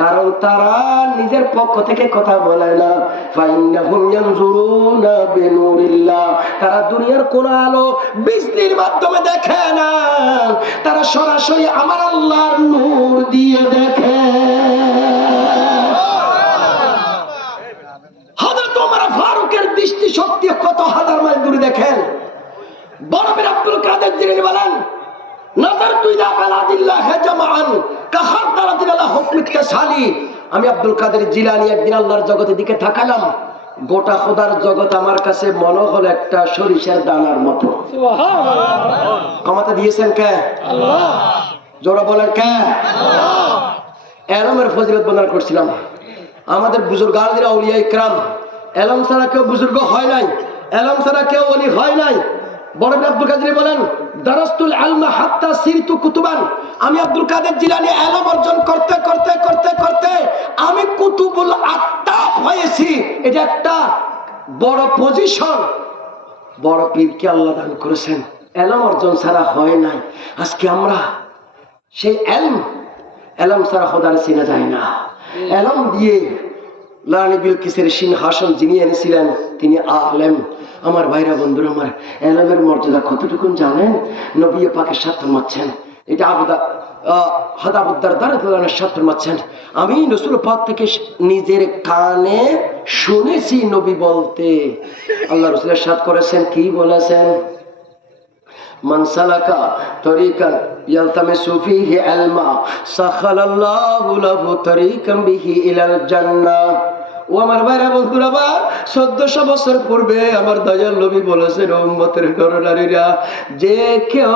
কারণ তারা নিজের পক্ষ থেকে কথা বলে না। ফাইন্নাহুম ইয়ানজুরুনা বিনুরিল্লাহ, তারা দুনিয়ার কোন আলো বিজলির মাধ্যমে দেখে না, তারা সরাসরি আমার আল্লাহর নূর দিয়ে দেখে। হযরত ওমর ফারুকের দৃষ্টি শক্তি কত হাজার মাইল দূরে দেখেন। বড় পীর আব্দুল কাদের জিলানী বলেন, নাযারতু ইলা বালাদিল্লাহ জামাআন কাখারদারাতিন আলা হুকমিত কাসালি, আমি আব্দুল কাদের জিলানী একদিন আল্লাহর জগতের দিকে তাকালাম, গোটা খোদার জগৎ আমার কাছে মনে হলো একটা সরিষার দানার মতো। সুবহানাল্লাহ। ক্ষমতা দিয়েছেন কে? আল্লাহ। জোরে বলেন কে? আল্লাহ। এলমের ফজিলত বর্ণনা করছিলাম, আমাদের বুজুর্গানদের আউলিয়া ইকরাম, এলম ছাড়া কেউ বুজুর্গ হয় নাই, এলম ছাড়া কেউ ওলি হয় নাই। বড় পীর আব্দুল কাদের বলেন, দারাস্তুল ইলমা হাত্তা সিরতু কুতুবান, আমি আব্দুল কাদের জিলানী ইলম অর্জন করতে করতে করতে করতে আমি কুতুবুল আত্তাব হয়েছি। এটা একটা বড় পজিশন, বড় পীরকে আল্লাহ দান করেছেন, ইলম অর্জন ছাড়া হয় নাই। আজকে আমরা সেই ইলম ছাড়া খোদার চিনা যায় না। ইলম দিয়ে লানি বিলকিসের সিংহাসন যিনি এনেছিলেন তিনি আলেম। আমার ভাইরা বন্ধুরা, আমার ইলমের মর্যাদা কতটুকু জানেন? নবী পাকের সাথে মারছেন, এটা আবু দারদা রাদিয়াল্লাহু সাথে মারছেন। আমি রাসূল পাক থেকে নিজের কানে শুনেছি নবী বলতে, আল্লাহ রাসূলের সাথে করেছেন, কি বলেছেন? মান সালাকা তরিকান ইয়ালতামিসু ফীহি ইলমা সাখালাল্লাহু লাহু তরিকান বিহি ইলাল জান্নাহ। ও আমার ভাইরা বন্ধুরা, 1400 বছর পূর্বে আমার দয়াল নবী বলেছেন, উম্মতের নরনারীরা, যে কেউ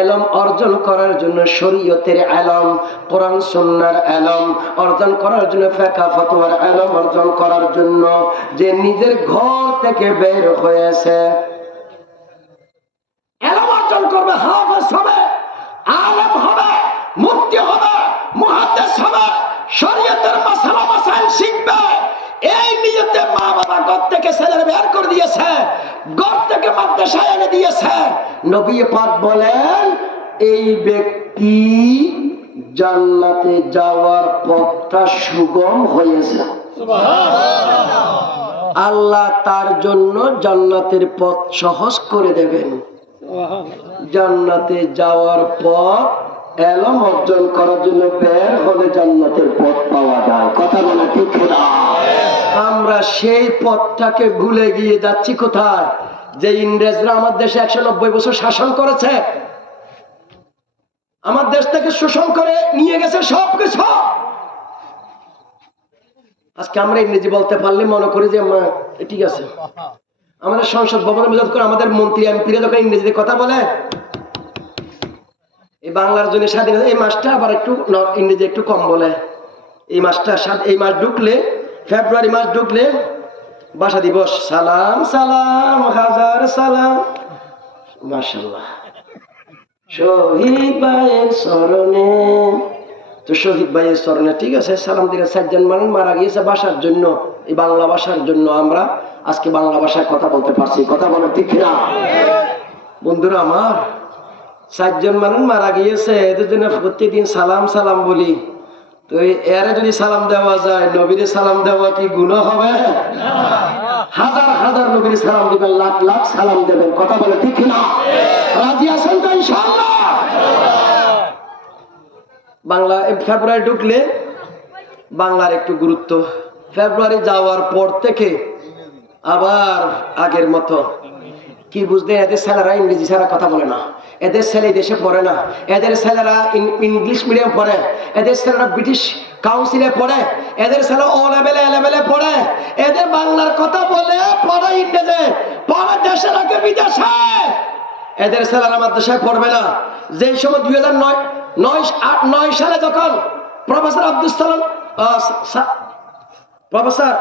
ইলম অর্জন করার জন্য, শরীয়তের ইলম, কোরআন সুন্নাহর ইলম অর্জন করার জন্য, ফিকহ ফতোয়ার ইলম অর্জন করার জন্য যে নিজের ঘর থেকে বের হয়েছে, ইলম অর্জন করবে, হাফেজ হবে, আলেম হবে, মুফতি হবে, মুহাদ্দিস হবে, শরীয়তের মাসালা মাসাইল শিখবে, এই নিয়তে মা বাবা ঘর থেকে ছেলের বের করে দিয়েছে, ঘর থেকে মাদ্রাসায় এনে দিয়েছে। নবী পাক বলেন, এই ব্যক্তি জান্নাতে যাওয়ার পথটা সুগম হয়েছে। সুবহানাল্লাহ। আল্লাহ তার জন্য জান্নাতের পথ সহজ করে দেবেন। জান্নাতে যাওয়ার পথ ইলম অর্জন করার জন্য বের হলে জান্নাতের পথ পাওয়া যায়। কথা বলে ঠিক না? আমরা সেই পথটাকে ভুলে গিয়ে যাচ্ছি কোথায়? যে ইংরেজরা আমার দেশে 190 বছর শাসন করেছে, আমার দেশ থেকে শোষণ করে নিয়ে গেছে সবকিছু। আজকে আমরা ইংরেজি বলতে পারলে মনে করি যে ঠিক আছে। আমাদের সংসদ ভবনে বিরোধ করে আমাদের মন্ত্রী এমপিরা যখন ইংরেজিতে কথা বলে, এই বাংলার জন্য স্বাধীনতা, এই মাসটা আবার একটু ইংরেজি একটু কম বলে। এই মাসটা, এই মাস ঢুকলে, ফেব্রুয়ারি মাস ঢুকলে ভাষা দিবস, সালাম সালাম হাজার সালাম, মাশাআল্লাহ, শহীদ ভাইয়ের স্মরণে। তো শহীদ ভাইয়ের স্মরণে ঠিক আছে, সালাম দিলে 4 জন মানুষ মারা গিয়েছে ভাষার জন্য, এই বাংলা ভাষার জন্য আমরা আজকে বাংলা ভাষায় কথা বলতে পারছি। কথা বলে ঠিক না? বন্ধুরা আমার, 4 জন মানুষ মারা গিয়েছে, এদের জন্য প্রত্যেকদিন সালাম সালাম বলি। তো এরা যদি সালাম দেওয়া যায়, নবীরে সালাম দেওয়া কি গুনাহ হবে? হাজার হাজার নবীরে সালাম দিবেন, লাখ লাখ সালাম দেবেন। কথা বলে ঠিক না? রাজি আছেন তো ইনশাআল্লাহ? বাংলা ফেব্রুয়ারি ঢুকলে বাংলার একটু গুরুত্ব, ফেব্রুয়ারি যাওয়ার পর থেকে আবার আগের মতো কি বুঝতে, এদের ছেলেরা ইংরেজি ছাড়া কথা বলে না, এদের ছেলে দেশে পড়ে না, এদের ছেলেরা ইংলিশ মিডিয়াম পড়ে, এদের ছেলেরা ব্রিটিশ কাউন্সিলে পড়ে, এদের ছেলে ও লেভেলে পড়ে, এদের বাংলার কথা বলে পড়ে ইংরেজে, পড়ে দেশের আগে বিদেশে। এদের ছেলেরা মাদ্রাসায় পড়বে না। যেই সময় 2009 সালে যখন প্রফেসর আব্দুল সালাম, প্রফেসর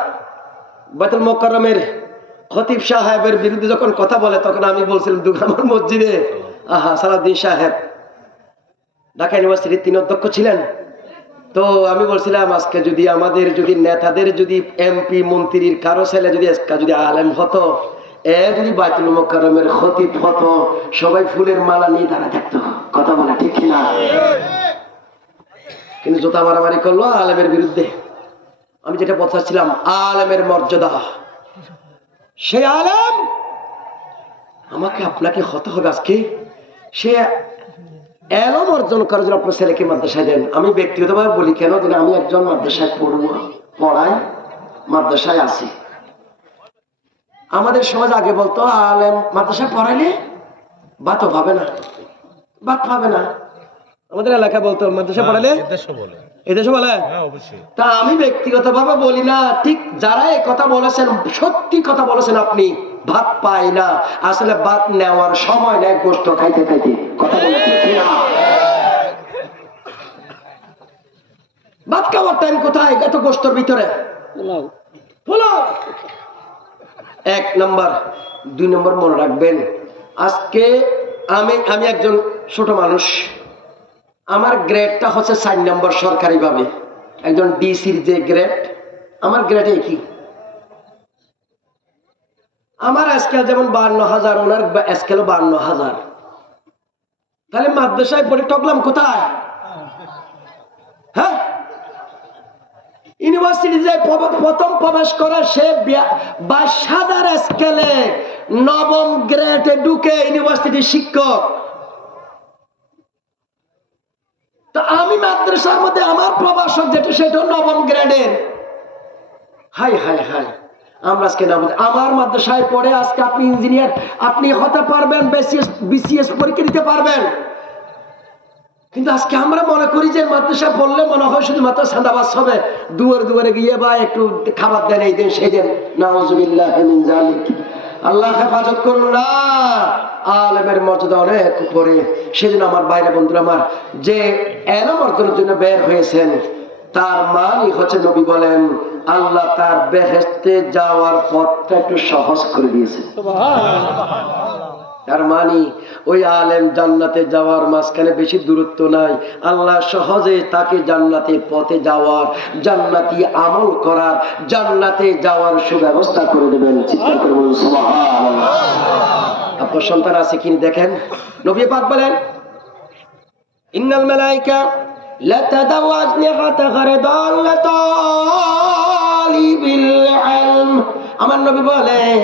বাইতুল মোকাররমের খতিব সাহেবের বিরুদ্ধে যখন কথা বলে, তখন আমি বলছিলাম দুর্গামার মসজিদে, সালাউদ্দিন সাহেব ঢাকা ইউনিভার্সিটির 3 অধ্যক্ষ ছিলেন। তো আমি বলছিলাম, আজকে যদি আমাদের যদি নেতাদের যদি এমপি মন্ত্রীর কারো ছেলে যদি আলেম হতো, যদি বাইতুল মুকাররমের খতিব হতো, সবাই ফুলের মালা নিয়ে দাঁড়া থাকতো। কথা বলে ঠিক কিনা? কিন্তু জোতা মারামারি করলো আলেমের বিরুদ্ধে। আমি যেটা বলছিলাম, আলেমের মর্যাদা, সেই আলেম আমাকে আপনাকে হতে হবে আজকে। সে এলম অর্জন করার জন্য আপনার ছেলেকে মাদ্রাসায় দেন। আমি ব্যক্তিগতভাবে বলি কেন, যেন আমি একজন মাদ্রাসায় পড়াই, মাদ্রাসায় আছি। আমাদের সমাজ আগে বলতো আলেম মাদ্রাসায় পড়াইলে ভাতও পাবে না, ভাত পাবে না। আমাদের এলাকায় বলতো মাদ্রাসায় পড়াইলে, এদেশে বলে। তা আমি ব্যক্তিগতভাবে বলি না, ঠিক যারা এই কথা বলেছেন সত্যি কথা বলেছেন আপনি, ভাত পাই না, আসলে ভাত নেওয়ার সময় নেই, গোস্ত খাইতে খাইতে। কথা বলে ঠিক না? ভাত খাওয়ার টাইম কোথায় এত গোস্তর ভিতরে? পোলাও। 1 নম্বর। 2 নম্বর মনে রাখবেন, আজকে আমি একজন ছোট মানুষ, আমার গ্রেডটা হচ্ছে 4 নম্বর সরকারি ভাবে। একজন ডিসির যে গ্রেড, আমার গ্রেড একই। আমার স্কেল যেমন 52,000, ওনার স্কেলও 52,000। তাহলে মাদ্রাসায় পড়ে ঠকলাম কোথায়? হ্যাঁ, ইউনিভার্সিটিতে প্রথম প্রবেশ করে সে 22,000 স্কেলে 9ম গ্রেডে ঢুকে ইউনিভার্সিটির শিক্ষক। তো আমি মাদ্রাসার মধ্যে আমার প্রভাষক যেটা, সেটা 9ম গ্রেডের। হাই হাই হাই, আমরা আজকে না, আমার মাদ্রাসায় পড়ে আজকে আপনি ইঞ্জিনিয়ার, আপনি হতে পারবেন, বিসিএস পরীক্ষা দিতে পারবেন। কিন্তু আজকে আমরা মনে করি যে মাদ্রাসা পড়লে মনে হয় শুধুমাত্র সাদাবাস হবে, দুয়ারে দুয়ারে গিয়ে বা একটু খাবার দেন, এই দেন সেই দেন। নাউযুবিল্লাহ মিন যালিক। আল্লাহ হেফাজত করুন না। আলেমের মর্যাদা অনেক উপরে। সেজন্য আমার বাইরে বন্ধুরা আমার, যে এলম অর্জনের জন্য বের হয়েছেন, তার মানই হচ্ছে, নবী বলেন আল্লাহ তার বেহেশতে যাওয়ার পথটা একটু সহজ করে দিয়েছে। তার মানে ওই আলেম জান্নাতে যাওয়ার মাঝখানে বেশি দূরত্ব নাই। আল্লাহ সহজে তাকে জান্নাতের পথে যাওয়ার, জান্নাতি আমল করার, জান্নাতে যাওয়ার সুব্যবস্থা করে দেবেন। চিৎকার করে বলুন সুবহানাল্লাহ। আপনার সন্তান আছে কিনা দেখেন। নবী পাক বলেন, ইন্নাল মালায়েকা লা তাদাউ আজনিহাতাহা রিদাল লিতালিবিল ইলম। আমার নবী বলেন,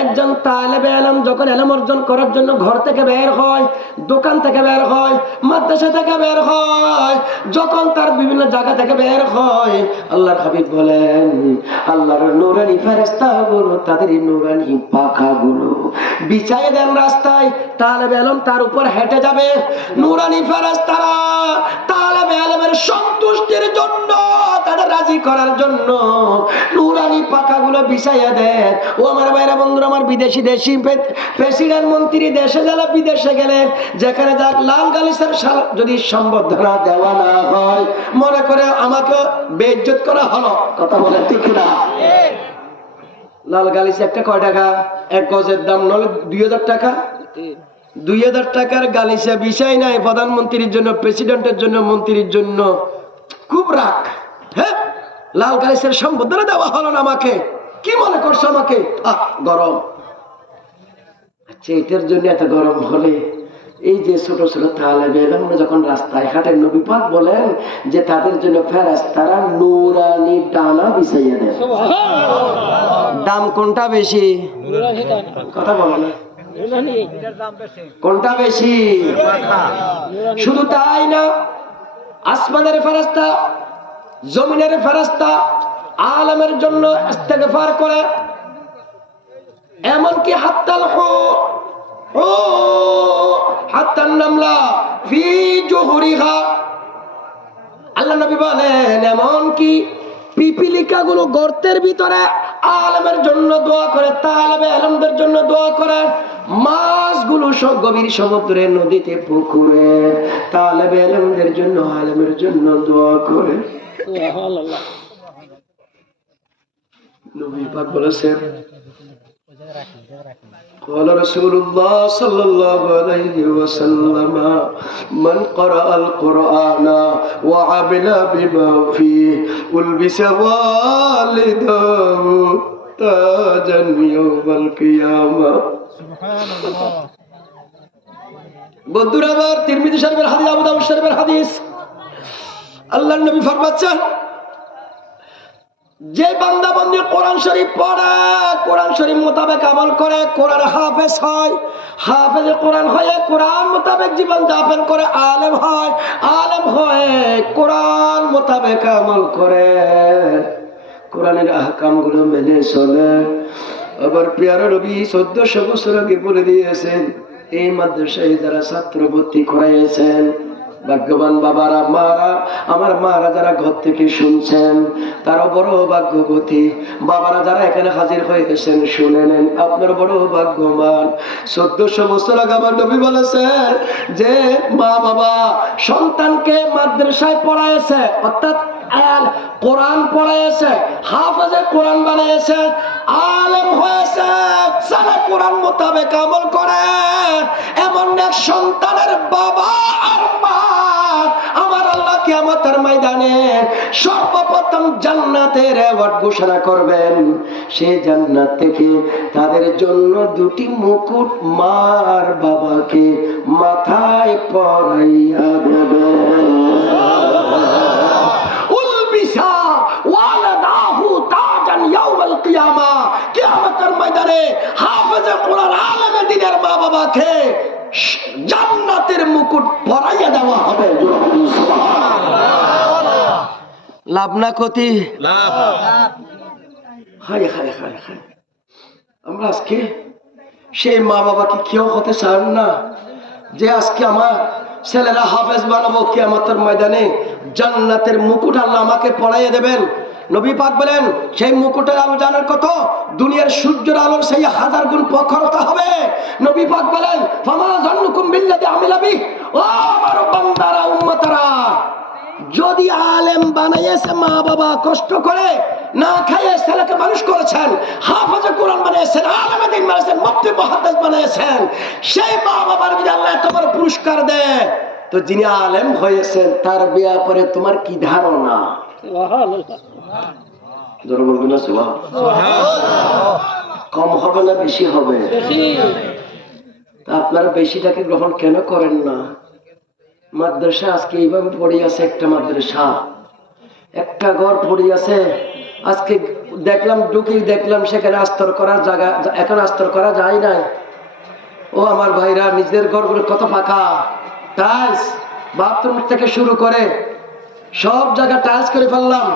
একজন তালেবে ইলম যখন ইলম অর্জন করার জন্য ঘর থেকে বের হয়, দোকান থেকে বের হয়, মাদ্রাসা থেকে বের হয়, যখন তার বিভিন্ন জায়গা থেকে বের হয়, আল্লাহর হাবিব বলেন আল্লাহর নূরানি ফেরেশতাগুলো তাদের নূরানি পাখাগুলো বিছায় দেন রাস্তায়। তালেবে ইলম তার উপর হেঁটে যাবে। নূরানি ফেরেশতারা তালেবে ইলমের সন্তুষ্টির জন্য, তাদের রাজি করার জন্য নূরানি পাখাগুলো বিছায় দেন। ও আমার ভাইরা বন্ধুরা আমার, বিদেশি দেশি প্রেসিডেন্ট মন্ত্রী দেশে গেলে, বিদেশে গেলে, যেখানে যাক, লাল গালিচার যদি সম্বর্ধনা দেওয়া না হয়, মনে করে আমাকে বেইজ্জত করা হলো। কথা বলে ঠিক না? লাল গালিচা একটা কয় টাকা? 1 গজের দাম নলে 2000 টাকা। 2000 টাকার গালিচা বিষয় নাই প্রধানমন্ত্রীর জন্য, প্রেসিডেন্টের জন্য, মন্ত্রীর জন্য। খুব রাগ। হ্যাঁ, লাল গালিচার সম্বর্ধনা দেওয়া হলো না আমাকে, কি মনে করছো আমাকে? গরম। আচ্ছা, এটার জন্য এত গরম হলে এই যে ছোট ছোট তালেবে ইলম যখন রাস্তায় হাঁটেন, নবী পাক বলেন যে তাদের জন্য ফেরেশতারা নূরানি ডানা বিছাইয়া দেন। দাম কোনটা বেশি? কথা বলো না, কোনটা বেশি? শুধু তাই না, আসমানের ফেরেশতা, জমিনের ফেরেশতা আলেমের জন্য ইস্তেগফার করে। এমনকি হাত্তাল নামলা ফি জুহুরিহা, আল্লাহ নবী বলেন এমনকি পিপিলিকা গুলো গর্তের ভিতরে আলেমের জন্য দোয়া করে, তালেবে ইলমদের জন্য দোয়া করে। মাছগুলো সব গভীর সমুদ্রে, নদীতে, পুকুরে তালেবে ইলমদের জন্য, আলেমের জন্য দোয়া করে। সুবহানাল্লাহ। নবী পাক বলেছেন, قال رسول الله صلى الله عليه وسلم من قرأ القرآن وعمل بما فيه ألبس والده তাজান ইয়াউমাল কিয়ামা। সুবহানাল্লাহ। বন্ধুরা আমার, তিরমিজি শরীফের হাদিস, আবু দাউদ শরীফের হাদিস, আল্লাহর নবী ফরমাচ্ছেন, যে বান্দা বান্দি কোরআন শরীফ পড়ে, কোরআন শরীফ মোতাবেক আমল করে, কোরআন হাফেজ হয়, হাফেজ কোরআন হয়ে কোরআন মোতাবেক জীবন যাপন করে, আলেম হয়, আলেম হয়ে কোরআন মোতাবেক আমল করে, কোরআনের আহকামগুলো মেনে চলে। আবার প্রিয় নবী 1400 বছর আগে বলে দিয়েছেন, এই মাদ্রাসায় যারা ছাত্র ভর্তি করাইয়েছেন, ভাগ্যবান বাবারা, মারা, আমার মারা যারা ঘর থেকে শুনছেন তারা বড় ভাগ্যবতী। বাবারা যারা এখানে হাজির হয়েছেন শুনে নেন, আপনার বড় ভাগ্যবান। 1400 বছর আগে আমার নবী বলেছেন যে মা বাবা সন্তানকে মাদ্রাসায় পড়াইছে, অর্থাৎ কোরআন পড়াইছে, হাফেজে কোরআন বানিয়েছে, আলেম হয়েছে, যারা কোরআন মোতাবেক আমল করে, এমন এক সন্তানের বাবা আর মা আমার আল্লাহ কিয়ামতের ময়দানে সর্বপ্রথম জান্নাতের অ্যাওয়ার্ড ঘোষণা করবেন। সেই জান্নাত থেকে তাদের জন্য দুটি মুকুট মার বাবাকে মাথায় পরাইয়া দেবেন। উলবিসা ওয়ালাদাহু তাজান ইয়াউমাল কিয়ামা। কিয়ামতের ময়দানে হাফেজে কোরআন, আলেমে দ্বীনের মা বাবাকে জান্নাতের মুকুট পরাইয়া দেওয়া হবে। লাভ না ক্ষতি? লাভ। হায় হায় হায় হায়, আমরা আজকে সেই মা বাবাকে কেউ হতে চান না যে আজকে আমার ছেলেরা হাফেজ বানাবো, কিয়ামতের ময়দানে জান্নাতের মুকুট আল্লাহ আমাকে পরাইয়া দেবেন। নবী পাক বলেন, সেই মুকুটের আলো জানার কত, দুনিয়ার সূর্যের আলোর সেই 1000 গুণ প্রখরতা হবে। নবী পাক বলেন, ফামা জান্নুকুম বিল্লাযী আমিলা বিহি। ও আমার বান্দারা, উম্মতারা, যদি আলেম বানাইয়েছে মা বাবা কষ্ট করে, না খাইয়ে ছেলেকে মানুষ করেছেন, হাফেজে কোরআন বানিয়েছেন, আলেমে দ্বীন বানিয়েছেন, মুফতি মুহাদ্দিস বানিয়েছেন, সেই মা বাবার যদি আল্লাহ এত বড় পুরস্কার দেয়, তো যিনি আলেম হয়েছেন তার ব্যাপারে তোমার কি ধারণা? জোরে বলবেন না সুবহানাল্লাহ। কম হবে না বেশি হবে? তা আপনারা বেশিটাকে গ্রহণ কেন করেন না? মাদ্রাসা আজকে এইভাবে পড়ে আছে, একটা মাদ্রাসা, একটা ঘর পড়ে আছে। আজকে দেখলাম, দেখলাম সেখানে আস্তর করার জায়গা, এখন আস্তর করা যায় নাই। ও আমার ভাইরা, নিজের ঘরগুলো কত ফাঁকা, টাইলস, বাথরুম থেকে শুরু করে সব জায়গা টাইলস করে ফেললাম।